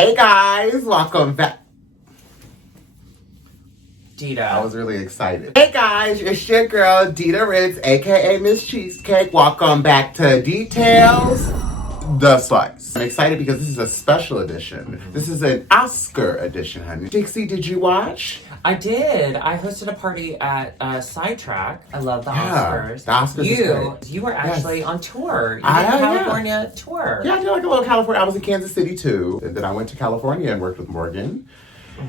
Hey guys, welcome back. Dita. I was really excited. Hey guys, it's your girl Dita Ritz, aka Miss Cheesecake. Welcome back to Detailz, the Slice. I'm excited because this is a special edition. This is an Oscar edition, honey. Dixie, did you watch? I did. I hosted a party at Sidetrack. I love the Oscars. The Oscars is great. You were actually on tour. You did I a California tour. Yeah, I did like a little California. I was in Kansas City too. And then I went to California and worked with Morgan.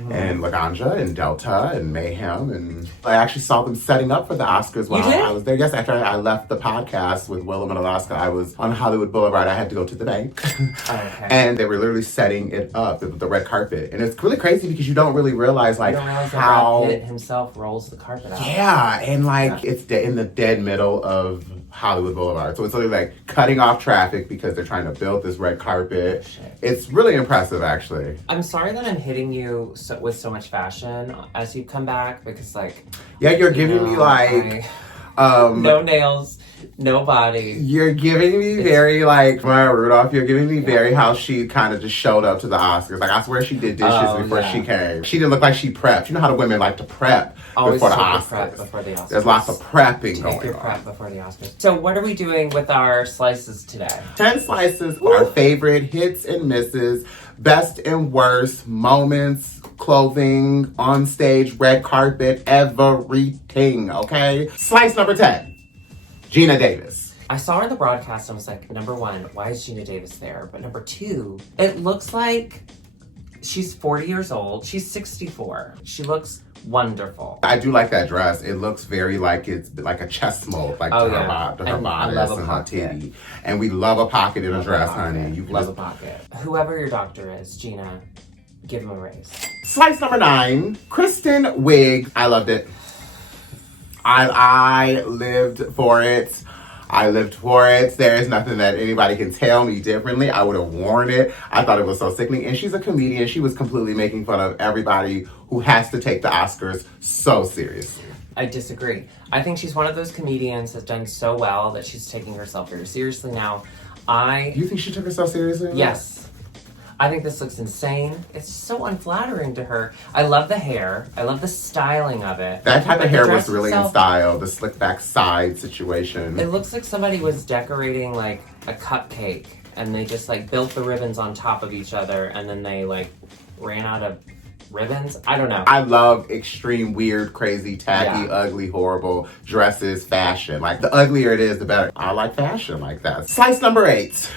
And Laganja and Delta and Mayhem, and I actually saw them setting up for the Oscars while I was there. Yes, after I left the podcast with Willem and Alaska, I was on Hollywood Boulevard. I had to go to the bank, and they were literally setting it up, the red carpet, and it's really crazy because you don't really realize how Brad Pitt himself rolls the carpet out. Yeah, and it's in the dead middle of Hollywood Boulevard. So it's literally like cutting off traffic because they're trying to build this red carpet. It's really impressive, actually. I'm sorry that I'm hitting you with so much fashion as you come back because, you're giving me no nails, no body. You're giving me very Maya Rudolph. You're giving me very how she kind of just showed up to the Oscars. Like I swear she did dishes before she came. She didn't look like she prepped. You know how the women like to prep before the Oscars. Prep before the Oscars. There's lots of prepping going on. Take your prep before the Oscars. So what are we doing with our slices today? 10 slices. Our favorite hits and misses, best and worst moments, clothing, on stage, red carpet, everything. Okay. Slice number 10. Chyna Davis. I saw her in the broadcast and I was like, number one, why is Chyna Davis there? But number two, it looks like she's 40 years old. She's 64. She looks wonderful. I do like that dress. It looks very it's like a chest mold, to her bodice and her titty. And we love a pocket in a dress, honey. You love a pocket. Whoever your doctor is, Chyna, give him a raise. Slice number 9, Kristen Wiig. I loved it. I lived for it. There is nothing that anybody can tell me differently. I would have worn it. I thought it was so sickening. And she's a comedian. She was completely making fun of everybody who has to take the Oscars so seriously. I disagree. I think she's one of those comedians that's done so well that she's taking herself very seriously now. You think she took herself seriously? Yes. I think this looks insane. It's so unflattering to her. I love the hair. I love the styling of it. That type of hair was really in style. The slick back side situation. It looks like somebody was decorating a cupcake and they just built the ribbons on top of each other and then they ran out of ribbons. I don't know. I love extreme, weird, crazy, tacky, ugly, horrible dresses, fashion. The uglier it is, the better. I like fashion like that. Slice number 8.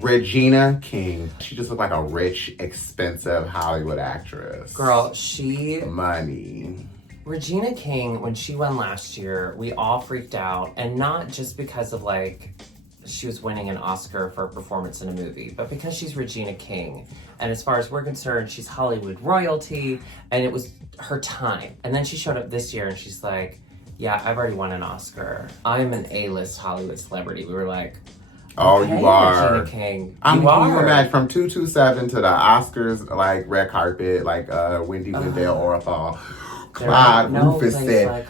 Regina King. She just looked like a rich, expensive Hollywood actress. Girl, money. Regina King, when she won last year, we all freaked out. And not just because of she was winning an Oscar for a performance in a movie, but because she's Regina King. And as far as we're concerned, she's Hollywood royalty, and it was her time. And then she showed up this year and she's like, yeah, I've already won an Oscar. I'm an A-list Hollywood celebrity. We were like, oh, you are. Regina King. Can you imagine from 227 to the Oscars, red carpet, Wendy Wendell Orenthal, Clyde Rufus said.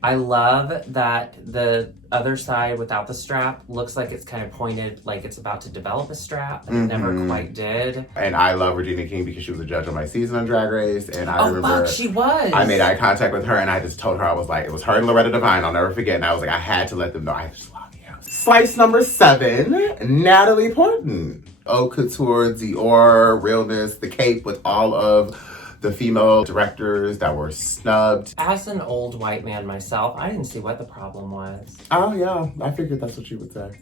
I love that the other side without the strap looks like it's kind of pointed, like it's about to develop a strap, and it never quite did. And I love Regina King because she was a judge on my season on Drag Race, and I remember she was. I made eye contact with her, and I just told her, I was like, it was her and Loretta Devine, I'll never forget, and I was like, I had to let them know I just love you. Slice number 7, Natalie Portman. Haute couture, Dior, realness, the cape with all of the female directors that were snubbed. As an old white man myself, I didn't see what the problem was. Oh yeah, I figured that's what you would say.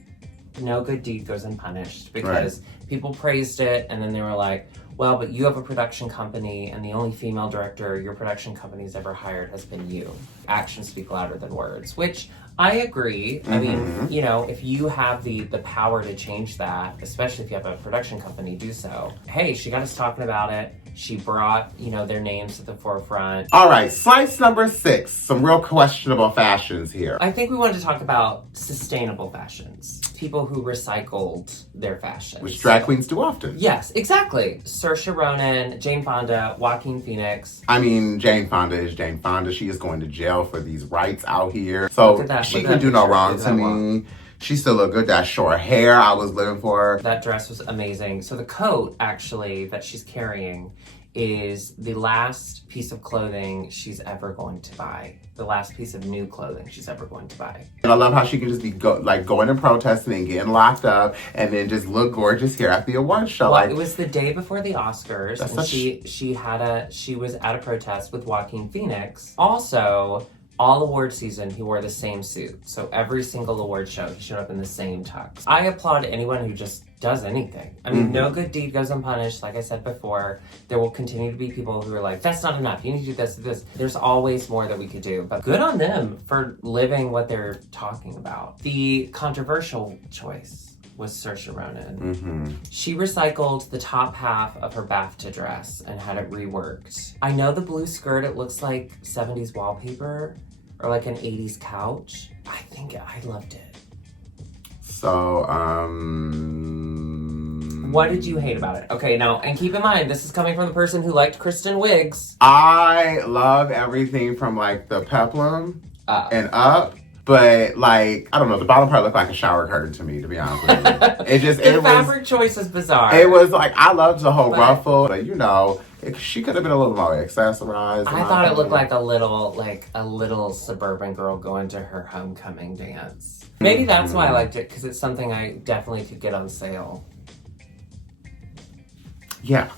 No good deed goes unpunished because people praised it and then they were like, well, but you have a production company and the only female director your production company's ever hired has been you. Actions speak louder than words, which I agree. I mean, if you have the power to change that, especially if you have a production company, do so. Hey, she got us talking about it. She brought, their names to the forefront. All right, slice number 6. Some real questionable fashions here. I think we wanted to talk about sustainable fashions. People who recycled their fashions. Which drag queens do often. Yes, exactly. Saoirse Ronan, Jane Fonda, Joaquin Phoenix. I mean, Jane Fonda is Jane Fonda. She is going to jail for these rights out here. So she can do no wrong to me. She still looked good. That short hair I was living for. That dress was amazing. So the coat, actually, that she's carrying is the last piece of clothing she's ever going to buy. The last piece of new clothing she's ever going to buy. And I love how she can just be going and protesting and getting locked up and then just look gorgeous here at the award show. Well, it was the day before the Oscars, and she was at a protest with Joaquin Phoenix. Also, all award season, he wore the same suit. So every single award show, he showed up in the same tux. I applaud anyone who just does anything. I mean, no good deed goes unpunished. Like I said before, there will continue to be people who are like, that's not enough. You need to do this. There's always more that we could do. But good on them for living what they're talking about. The controversial choice was Saoirse Ronan. She recycled the top half of her BAFTA dress and had it reworked. I know the blue skirt, it looks like 70s wallpaper or like an 80s couch. I loved it. So, what did you hate about it? Okay, now, and keep in mind, this is coming from the person who liked Kristen Wiig's. I love everything from like the peplum and up. But like, I don't know, the bottom part looked like a shower curtain to me, to be honest with you. The fabric choice is bizarre. It was like, I loved the whole ruffle, but you know, she could have been a little more accessorized. I thought it looked like a little suburban girl going to her homecoming dance. Maybe that's why I liked it, because it's something I definitely could get on sale. Yeah.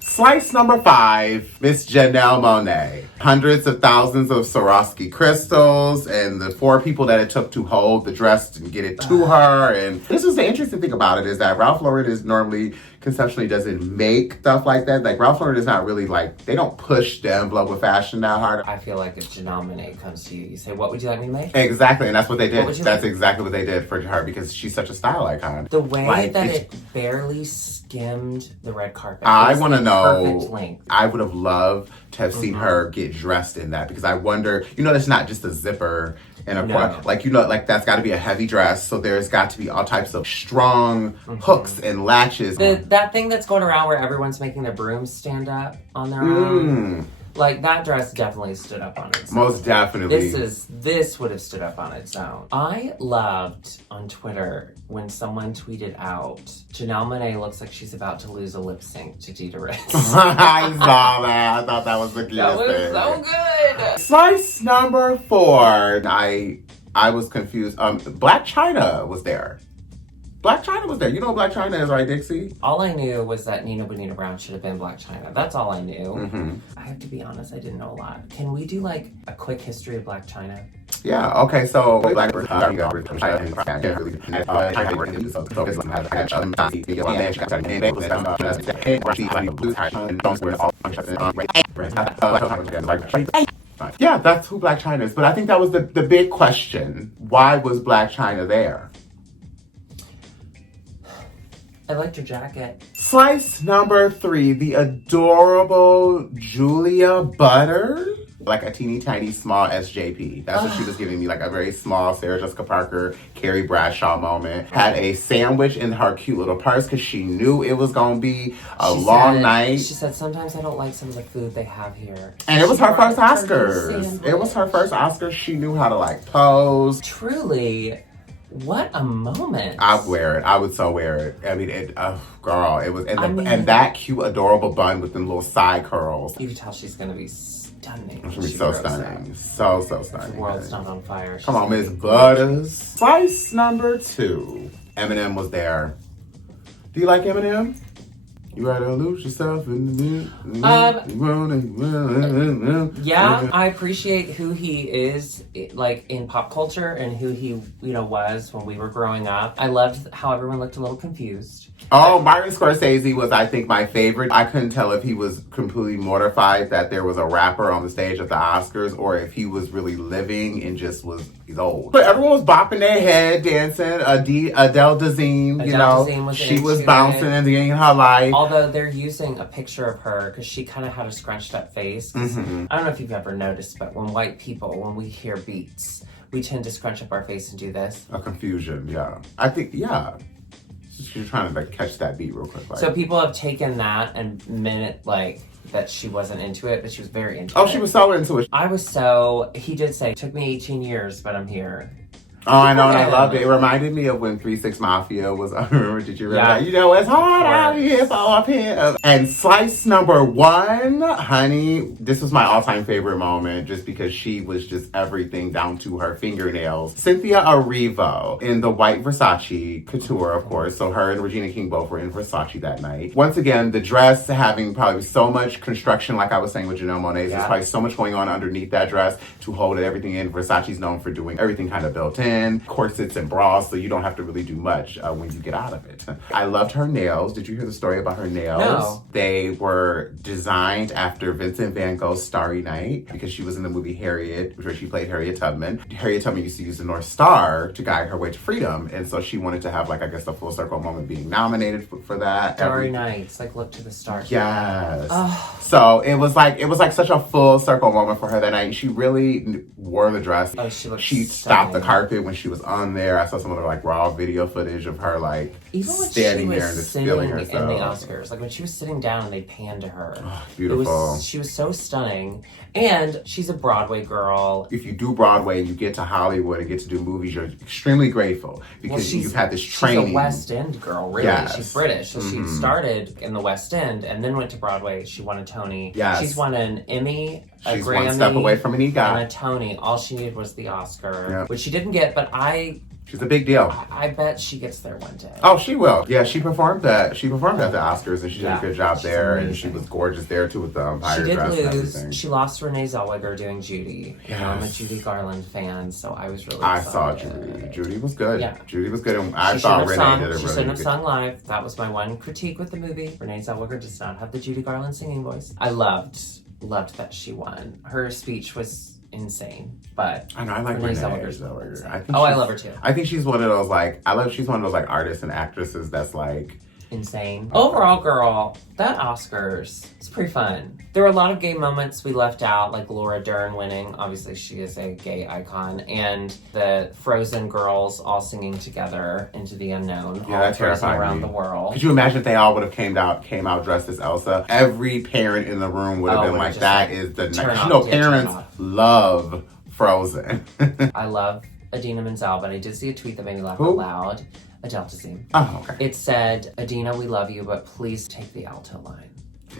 Slice number 5, Miss Janelle Monáe. Hundreds of thousands of Swarovski crystals and the 4 people that it took to hold the dress and get it to her. And this is the interesting thing about it is that Ralph Lauren is normally conceptually doesn't make stuff like that. Like Ralph Lauren is not really like, they don't push the envelope with fashion that hard. I feel like if Janelle Monáe comes to you, you say, what would you like me to make? Exactly, and that's what they did. That's exactly what they did for her because she's such a style icon. The way that it barely skimmed the red carpet. I want to know, perfect length. I would have loved to have seen her get dressed in that because I wonder, you know, that's not just a zipper and a front. Like, you know, like that's got to be a heavy dress. So there's got to be all types of strong hooks and latches. That thing that's going around where everyone's making their brooms stand up on their own. Like, that dress definitely stood up on its own. Most definitely. This would have stood up on its own. I loved on Twitter when someone tweeted out, Janelle Monáe looks like she's about to lose a lip sync to Detailz. I saw that. I thought that was the cutest thing. That was so good. Slice number 4. I was confused. Blac Chyna was there. Blac Chyna was there. You know what Blac Chyna is, right, Dixie? All I knew was that Nina Bonita Brown should have been Blac Chyna. That's all I knew. I have to be honest, I didn't know a lot. Can we do like a quick history of Blac Chyna? Yeah, okay, so Blac yeah, that's who Blac Chyna is. But I think that was the big question. Why was Blac Chyna there? I liked your jacket. Slice number 3, the adorable Julia Butter. Like a teeny tiny small SJP. That's what she was giving me, like a very small Sarah Jessica Parker, Carrie Bradshaw moment. Had a sandwich in her cute little purse because she knew it was going to be a long night. She said, sometimes I don't like some of the food they have here. And it was her first Oscars. It was her first Oscars. She knew how to like pose. Truly, what a moment. I'd wear it. I would so wear it. I mean, girl, it was, and that cute, adorable bun with them little side curls. You can tell she's going to be stunning. She's gonna be so stunning. So stunning. The world's not on fire. Come on, Miss Butters. Slice number 2. Eminem was there. Do you like Eminem? You ready to lose yourself in the yeah, I appreciate who he is, like in pop culture, and who he, was when we were growing up. I loved how everyone looked a little confused. Oh, Martin Scorsese was, I think, my favorite. I couldn't tell if he was completely mortified that there was a rapper on the stage at the Oscars, or if he was really living and just he's old. But everyone was bopping their head, dancing. Adele Dazeem, she was bouncing and getting her life. Although they're using a picture of her because she kind of had a scrunched up face. I don't know if you've ever noticed, but when white people, when we hear beats, we tend to scrunch up our face and do this. A confusion, yeah. I think, yeah. She's trying to catch that beat real quick. So people have taken that and meant that she wasn't into it, but she was very into it. Oh, she was so into it. He did say, it took me 18 years, but I'm here. Oh, I know, and I him. loved it. It reminded me of when 3-6 Mafia was. Remember? Did you remember? Yeah. That? You know, it's hard out here for him. And slice number 1, honey. This was my all-time favorite moment, just because she was just everything down to her fingernails. Cynthia Erivo in the white Versace couture, of course. So her and Regina King both were in Versace that night. Once again, the dress having probably so much construction, like I was saying with Janelle Monáe's. There's probably so much going on underneath that dress to hold everything in. Versace's known for doing everything kind of built in, corsets and bras, so you don't have to really do much when you get out of it. I loved her nails. Did you hear the story about her nails? No. They were designed after Vincent van Gogh's Starry Night, because she was in the movie Harriet, where she played Harriet Tubman. Harriet Tubman used to use the North Star to guide her way to freedom, and so she wanted to have, like, I guess, a full circle moment being nominated for that. Starry Nights, like look to the stars. Yes. So it was like such a full circle moment for her that night. She really wore the dress. Oh, she looked She stopped the carpet when she was on there. I saw some of the like raw video footage of her like even when standing she there and was just sitting feeling in herself. the Oscars, like when she was sitting down and they panned to her. Oh, beautiful. She was so stunning. And she's a Broadway girl. If you do Broadway and you get to Hollywood and get to do movies, you're extremely grateful because you've had this training. She's a West End girl, really. Yes. She's British. So she started in the West End and then went to Broadway. She won a Tony. Yes. She's won an Emmy, a She's Grammy, one step away from an EGOT. and a Tony. All she needed was the Oscar, which she didn't get, but She's a big deal. I bet she gets there one day. Oh, she will. Yeah, she performed at the Oscars, and she did a good job there, amazing. and she was gorgeous there too with the umpire She did dress and lose. everything. She lost Renee Zellweger doing Judy. Yes. I'm a Judy Garland fan, so I was really I excited. saw Judy. Judy was good. Yeah. Judy was good, and I She thought shouldn't have Renee did a She really shouldn't have good sung live. That was my one critique with the movie. Renee Zellweger does not have the Judy Garland singing voice. I loved that she won. Her speech was insane, but I know I like Renee Renee Zellweger's Zellweger. I love her too. I think she's one of those she's one of those like artists and actresses that's like Insane. Overall, girl, that Oscars is pretty fun. There were a lot of gay moments we left out, like Laura Dern winning. Obviously, she is a gay icon. And the Frozen girls all singing together into the unknown. Yeah, that terrified around me. the world. Could you imagine if they all would have came out dressed as Elsa? Every parent in the room would have been like, "That is the next." You know, parents love Frozen. I love Adina Menzel, but I did see a tweet that made me laugh out loud. Detailz. Oh, okay. It said, "Adina, we love you, but please take the alto line."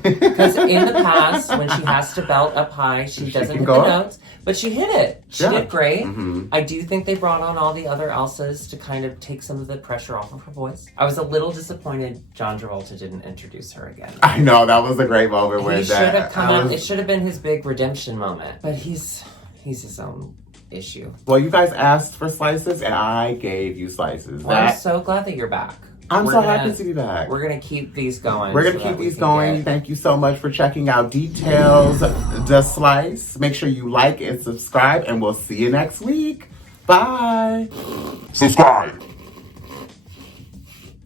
Because in the past, when she has to belt up high, she doesn't hit the notes, but she hit it. She did great. I do think they brought on all the other Elsas to kind of take some of the pressure off of her voice. I was a little disappointed John Travolta didn't introduce her again. I know, that was a great moment when he should have come out. It should have been his big redemption moment, but he's his own issue. Well, you guys asked for slices, and I gave you slices. Well, I'm so glad that you're back. I'm so happy to be back. We're going to keep these going. We're going to keep these going. Thank you so much for checking out Detailz, the Slice. Make sure you like and subscribe, and we'll see you next week. Bye. Subscribe.